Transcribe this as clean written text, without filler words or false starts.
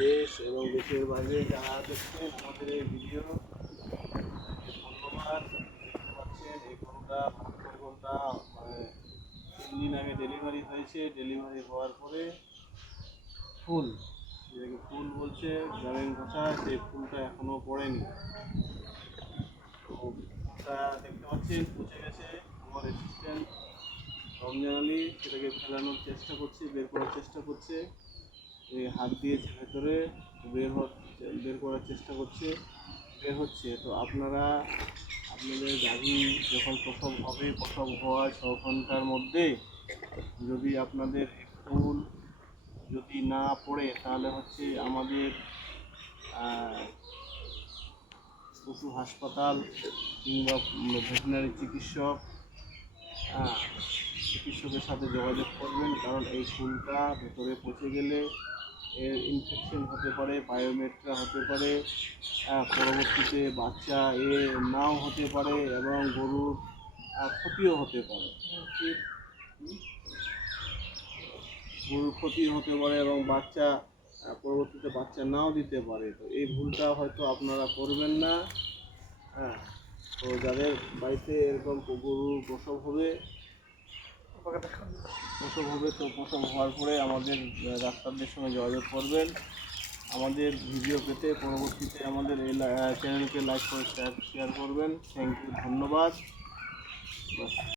দেশ এবং দেশের বাইরে যারা দেখছেন আমাদের এই ভিডিও, ধন্যবাদ। দেখতে পাচ্ছেন এই গরুটা 72 ঘন্টা মানে 3 দিন আগে ডেলিভারি হয়েছে। ডেলিভারি হওয়ার পরে ফুল, যেটাকে ফুল বলছে গ্রামীণ ভাষায়, সেই ফুলটা এখনো পড়েনি। তো ফুলটা দেখতে পাচ্ছেন পচে গেছে। আমার অ্যাসিস্ট্যান্ট রমজান আলী সেটাকে ফেলানোর চেষ্টা করছে, বের করার চেষ্টা করছে। এই হাত দিয়েছে ভেতরে, বের করার চেষ্টা করছে, বের হচ্ছে। তো আপনারা আপনাদের গাভী যখন প্রসব হবে, প্রসব হওয়ার 6 ঘন্টার মধ্যে যদি আপনাদের ফুল যদি না পড়ে, তাহলে হচ্ছে আমাদের পশু হাসপাতাল কিংবা ভেটেরিনারি চিকিৎসকের সাথে যোগাযোগ করবেন। কারণ এই ফুলটা ভেতরে পচে গেলে এর ইনফেকশন হতে পারে, বায়োমেট্রা হতে পারে, পরবর্তীতে বাচ্চা নাও হতে পারে এবং গরুর ক্ষতিও হতে পারে। গরুর ক্ষতি হতে পারে এবং পরবর্তীতে বাচ্চা নাও দিতে পারে। তো এই ভুলটা হয়তো আপনারা করবেন না। তো যাদের বাড়িতে এরকম গরু প্রসব হবে, তো প্রসব হওয়ার পরে আমাদের ডাক্তারদের সঙ্গে যোগাযোগ করবেন। আমাদের ভিডিও পেতে পরবর্তীতে আমাদের এই চ্যানেলকে লাইক করে শেয়ার করবেন। থ্যাংক ইউ, ধন্যবাদ।